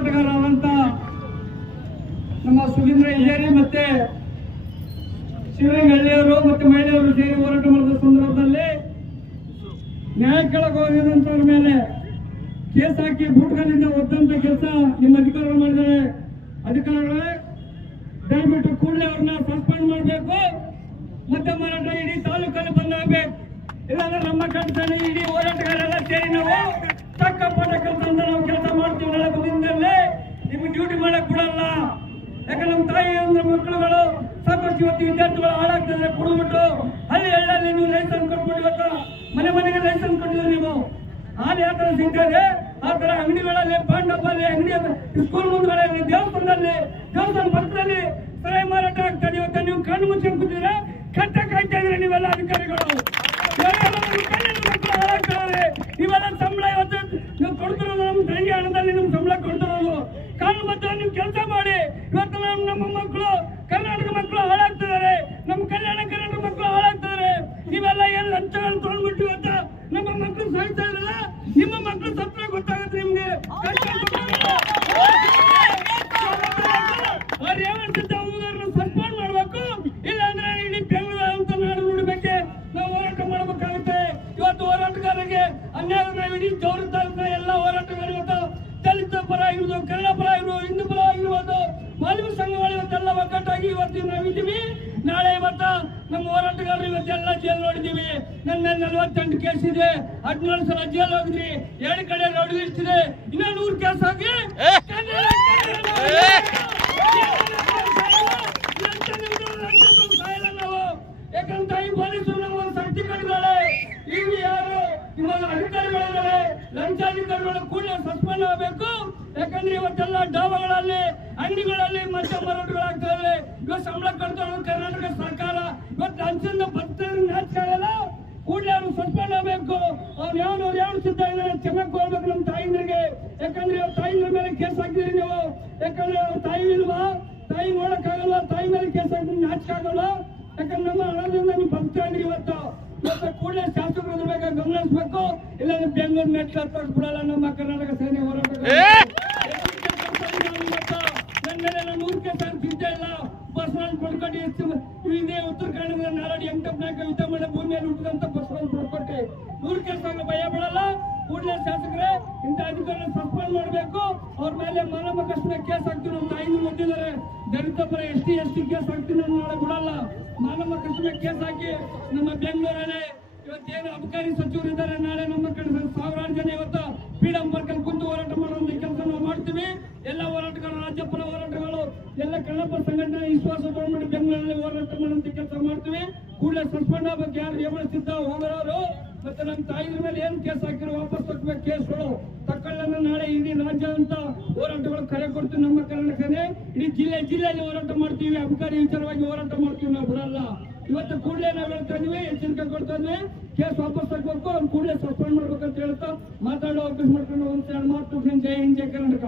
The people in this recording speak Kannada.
ಹೋರಾಟಗಾರರಾದಂತ ನಮ್ಮ ಸುಗೀಂದ್ರ ಹಿರಿಯರಿ ಮತ್ತೆ ಶಿವಲಿಂಗಳ್ಳಿಯವರು ಮತ್ತೆ ಮಹಿಳೆಯರು ಸೇರಿ ಹೋರಾಟ ಮಾಡಿದ ಸಂದರ್ಭದಲ್ಲಿ ನ್ಯಾಯ ಕೆಳಗೆ ಹೋಗಿರುವಂತವ್ರ ಮೇಲೆ ಕೇಸ್ ಹಾಕಿ ಬೂಟ್ಗಳಿಂದ ಒದ್ದಂತ ಕೆಲಸ ನಿಮ್ಮ ಅಧಿಕಾರಿಗಳು ಮಾಡಿದ್ದಾರೆ. ಅಧಿಕಾರಿಗಳೇ ದಯವಿಟ್ಟು ಕೂಡಲೇ ಅವ್ರನ್ನ ಸಸ್ಪೆಂಡ್ ಮಾಡಬೇಕು ಮತ್ತೆ ಮಾರಾಟ ಇಡೀ ತಾಲೂಕಲ್ಲಿ ಬಂದಾಗಬೇಕು. ಇಲ್ಲಾಂದ್ರೆ ನಮ್ಮ ಕಣ್ತಾನೆ ಇಡೀ ಹೋರಾಟಗಾರೆಲ್ಲ ಸೇರಿ ನಾವು ತಕ್ಕ ಪಾಠ ಕೆಲಸ ನಾವು ಕೆಲಸ ಮಾಡ್ತೀವಿ. ನಾಳೆ ಮುಂದಿನಲ್ಲೇ ನಿಮ್ಗೆ ಡ್ಯೂಟಿ ಮಾಡಕ್ ಬಿಡಲ್ಲ. ಯಾಕಂದ್ರೆ ನಮ್ಮ ತಾಯಿ ಅಂದ್ರೆ ಮಕ್ಕಳುಗಳು ಸಾಕಷ್ಟು ಇವತ್ತು ವಿದ್ಯಾರ್ಥಿಗಳು ಹಾಳಾಗ್ತದೆ ಕುಡಿದ್ಬಿಟ್ಟು ಹಳ್ಳಿ ಹಳ್ಳಲ್ಲಿ ನೀವು ಲೈಸೆನ್ಸ್ ಕೊಟ್ಬಿಟ್ಟು ಇವತ್ತು ಮನೆ ಮನೆಗೆ ಲೈಸೆನ್ಸ್ ಕೊಟ್ಟಿದ್ದೀರಿ. ನೀವು ಹಾಲು ಯಾವ ತರ ಸಿಗ್ತದೆ ಆ ತರ ಅಂಗಡಿಗಳಲ್ಲಿ ಪಾಂಡಪ್ಪಲ್ಲಿ ಅಂಗಡಿ ಸ್ಕೂಲ್ ಮುಂದ್ಗಳಲ್ಲಿ ದೇವಸ್ಥಾನದಲ್ಲಿ ದೇವಸ್ಥಾನ ಪಕ್ಕದಲ್ಲಿ ಸರಾಯಿ ಮಾರಾಟ ಆಗ್ತದೆ. ಇವತ್ತು ನೀವು ಕಣ್ಣು ಮುಚ್ಚಿ ಕೂತಿದ್ರೆ ಕಟ್ಟ ಕಾಯ್ತಾ ಇದ್ರೆ ನೀವೆಲ್ಲ ಅಧಿಕಾರಿಗಳು ಮಕ್ಕಳು ಹಾಳಾಗ್ತಾರೆ. ಇವೆಲ್ಲ ಸಂಬಳ ಇವತ್ತು ನೀವು ಕೊಡ್ತಿರೋದು ನಮ್ಮ ತಂಗಿ ಹಣದಲ್ಲಿ ನಿಮ್ಗೆ ಸಂಬಳ ಕೊಡ್ತಿರೋದು ಕಾನೂನು ಬದ್ಧ ನೀವು ಕೆಲಸ ಮಾಡಿ. ಇವತ್ತು ನಮ್ಮ ಮಕ್ಕಳು ಕರ್ನಾಟಕ ಮಕ್ಕಳು ಹಾಳಾಗ್ತಿದ್ದಾರೆ, ನಮ್ಮ ಕಲ್ಯಾಣ ಕರ್ನಾಟಕ ಮಕ್ಕಳು ಹಾಳಾಗ್ತಿದ್ದಾರೆ. ನೀವೆಲ್ಲ ಏನು ಲಂಚಗಳನ್ನು ತೊಗೊಂಡ್ಬಿಟ್ಟು ಇವತ್ತು ನಮ್ಮ ಮಕ್ಕಳು ಸಾಯ್ತಾ ಇರಲ್ಲ. ನಿಮ್ಮ ಮಕ್ಕಳು ಸತ್ರ ಗೊತ್ತಾಗುತ್ತೆ ನಿಮ್ಗೆ. ಅವ್ರು ಏನಿರ್ತಿದ್ದ ಅವ್ರನ್ನ ಸಸ್ಪೆಂಡ್ ಮಾಡ್ಬೇಕು. ಇಲ್ಲಾಂದ್ರೆ ಇಡೀ ಬೆಂಗಳೂರು ಅಂತ ನಾಡು ನುಡಿಬೇಕೆ ನಾವು ಹೋರಾಟ ಮಾಡಬೇಕಾಗುತ್ತೆ. ಇವತ್ತು ಹೋರಾಟಗಾರರಿಗೆ ಅನ್ಯಾಯ ಇಡೀ ಜೋರು ತಾಲೂಕಿನ ಎಲ್ಲ ಹೋರಾಟಗಾರರು ಇವತ್ತು ದಲಿತ ಪರ ಆಗಿರ್ಬೋದು, ಕನ್ನಡ ಪರ ಆಗಿರ್ಬೋದು, ಹಿಂದೂ ಪರ ಆಗಿರ್ಬೋದು, ಮಾಲಿನ್ಯ ಸಂಘಗಳು ಇವತ್ತೆಲ್ಲ ಒಗ್ಗಟ್ಟಾಗಿ ಇವತ್ತು ನಾವಿದ್ದೀವಿ. ನಾಳೆ ಇವತ್ತ ನಮ್ಮ ಹೋರಾಟಗಾರರು ಇವತ್ತೆಲ್ಲ ಜೈಲ್ ನೋಡಿದ್ದೀವಿ. ನನ್ನ 48 ಕೇಸ್ ಇದೆ, 14 ಸಲ ಜೈಲ್ ಹೋಗಿದ್ರಿ, 2 ಕಡೆ ರೌಡಿ ಲಿಸ್ಟ್ ಇದೆ, ಇನ್ನ 100 ಕೇಸ್ ಆಗಿ ನಾವು. ಯಾಕಂತ ಈ ಪೊಲೀಸರು ನಮ್ಮ ಒಂದು ಶಕ್ತಿ ಕಟ್ಟಿದ್ದಾರೆ. ಈಗ ಯಾರು ನಿಮ್ಮ ಅಧಿಕಾರಿಗಳಿದ್ದಾರೆ ಲಂಚಾಧಿಕಾರಿಗಳು ಕೂಡಲೇ ಸಸ್ಪೆಂಡ್ ಆಗಬೇಕು. ಯಾಕಂದ್ರೆ ಇವತ್ತೆಲ್ಲ ಡಾಬಾಗಳಲ್ಲಿ ಅಂಗಡಿಗಳಲ್ಲಿ ಮದ್ಯ ಮಾರಾಟಗಳಾಗ್ತವೆ. ಇವತ್ತು ಸಂಬಳ ಕೊಡ್ತಾ ಕರ್ನಾಟಕ ಸರ್ಕಾರ ಇವತ್ತು ಲಂಚದಿಂದ ಬರ್ತಾರೆ ನಾಚಿಕಾಗಲ್ಲ. ಕೂಡಲೇ ಅವ್ರು ಸಸ್ಪೆಂಡ್ ಆಗಬೇಕು. ಅವ್ರು ಯಾವ ಸಿದ್ಧ ಇದ್ದಾರೆ ಕ್ಷಮೆ ಕೊಡ್ಬೇಕು ನಮ್ಮ ತಾಯಿಂದ್ರಿಗೆ. ಯಾಕಂದ್ರೆ ಅವ್ರ ತಾಯಿಂದ್ರ ಮೇಲೆ ಕೇಸ್ ಹಾಕಿದ್ರಿ ನೀವು. ಯಾಕಂದ್ರೆ ಅವ್ರ ತಾಯಿ ಇಲ್ವಾ, ತಾಯಿ ನೋಡಕ್ಕಾಗಲ್ವಾ, ತಾಯಿ ಮೇಲೆ ಕೇಸ್ ಹಾಕಿದ್ರೆ ನಾಚಿಕಾಗಲ್ಲ. ಯಾಕಂದ್ರೆ ನಮ್ಮ ಹಣದಿಂದ ನೀವು ಬರ್ತಾ ಇದ್ರಿ. ಇವತ್ತು ಕೂಡಲೇ ಶಾಸಕರು ಅದ್ರ ಬಗ್ಗೆ ಗಮನಿಸಬೇಕು. ಇಲ್ಲಾಂದ್ರೆ ಬೆಂಗಳೂರು ಮೆಟ್ಲು ಹತ್ತಕ್ಕೆ ಬಿಡಲ್ಲ ನಮ್ಮ ಕರ್ನಾಟಕ ಸೇನೆ ಹೋರಾಟ. ನನ್ನ ಮೇಲೆ 100 ಕೇಸ್ ಸಿದ್ಧ ಇಲ್ಲ. ಬಸವರಾಜ್ ಪಡ್ಕೊಟ್ಟು ಇದೇ ಉತ್ತರ ಕನ್ನಡದ ನಾರಾಡಿ ಎಂಟಪ್ನಾಯಕ ಯುದ್ಧ ಮಾಡಿ ಭೂಮಿಯಲ್ಲಿ ಹುಟ್ಟಿದಂತ ಬಸವರಾಜ್ ಪಡ್ಕೊಟ್ಟೆ 100 ಕೇಸ್ ಆಗಲು ಭಯ ಬಿಡಲ್ಲ. ಕೂಡಲೇ ಶಾಸಕರೇ ಇಂಥ ಅಧಿಕಾರಿನ ಸಸ್ಪೆಂಡ್ ಮಾಡಬೇಕು. ಅವ್ರ ಮೇಲೆ ಮಾನವ ಕಷ್ಟದ ಕೇಸ್ ಹಾಕ್ತೀವಿ. ನಮ್ಮ ತಾಯಿನ ಬಂದಿದ್ದಾರೆ ದಲಿತ ಪರ ST ಕೇಸ್ ಹಾಕ್ತೀನಿ ನಾಳೆ ಬಿಡಲ್ಲ. ಮಾನವ ಕಷ್ಟದ ಕೇಸ್ ಹಾಕಿ ನಮ್ಮ ಬೆಂಗಳೂರಲ್ಲಿ ಇವತ್ತೇನು ಅಬಕಾರಿ ಸಚಿವರು ಇದ್ದಾರೆ, ನಾಳೆ ನಮ್ಮ ಕಡೆ 1000 ಜನ ಇವತ್ತು ಫ್ರೀಡಂ ಪಾರ್ಕಲ್ಲಿ ಕುಂತು ಹೋರಾಟ ಮಾಡುವಂತ ಕೆಲಸ ನಾವು ಮಾಡ್ತೀವಿ. ಎಲ್ಲ ಹೋರಾಟಗಾರರು, ರಾಜ್ಯಪಾಲ ಹೋರಾಟಗಳು, ಎಲ್ಲ ಕನ್ನಡ ಸಂಘಟನೆ ವಿಶ್ವಾಸ ತಗೊಂಡ್ಬಿಟ್ಟು ಬೆಂಗಳೂರಲ್ಲಿ ಹೋರಾಟ ಮಾಡುವಂತ ಕೆಲಸ ಮಾಡ್ತೀವಿ. ಕೂಡಲೇ ಸಸ್ಪೆಂಡ್ ಆಗ್ಬೇಕು. ಯಾರು ಏಮಳಿಸಿದ್ದ ಹೋಗೋರು ಮತ್ತೆ ನಮ್ಮ ತಾಯಿಗಳ ಮೇಲೆ ಏನ್ ಕೇಸ್ ಹಾಕಿರೋ ವಾಪಸ್ ತಗೋಬೇಕು. ಕೇಸ್ಗಳು ತಕೊಳ್ಳೋಣ. ನಾಳೆ ಇಡೀ ರಾಜ್ಯ ಅಂತ ಹೋರಾಟಗಳು ಕರೆ ಕೊಡ್ತೀವಿ. ನಮ್ಮ ಕರ್ನಾಟಕನೇ ಇಡೀ ಜಿಲ್ಲೆಯಲ್ಲಿ ಹೋರಾಟ ಮಾಡ್ತೀವಿ. ಅಬಕಾರಿ ವಿಚಾರವಾಗಿ ಹೋರಾಟ ಮಾಡ್ತೀವಿ. ನಾವು ಬಿಡಲ್ಲ. ಇವತ್ತು ಕೂಡಲೇ ನಾವು ಹೇಳ್ತಾ ಇದ್ವಿ, ಎಚ್ಚರಿಕೆ ಕೊಡ್ತಾ ಇದ್ವಿ. ಕೇಸ್ ವಾಪಸ್ ತಗೋಬೇಕು, ಅವ್ನು ಕೂಡಲೇ ಸಸ್ಪೆಂಡ್ ಮಾಡ್ಬೇಕಂತ ಹೇಳ್ತಾ ಮಾತಾಡೋ ಅವಕಾಶ ಮಾಡ್ಕೊಂಡು 1-2 ಮಾತು. ಜೈ ಹಿಂದ್, ಜೈ ಕರ್ನಾಟಕ.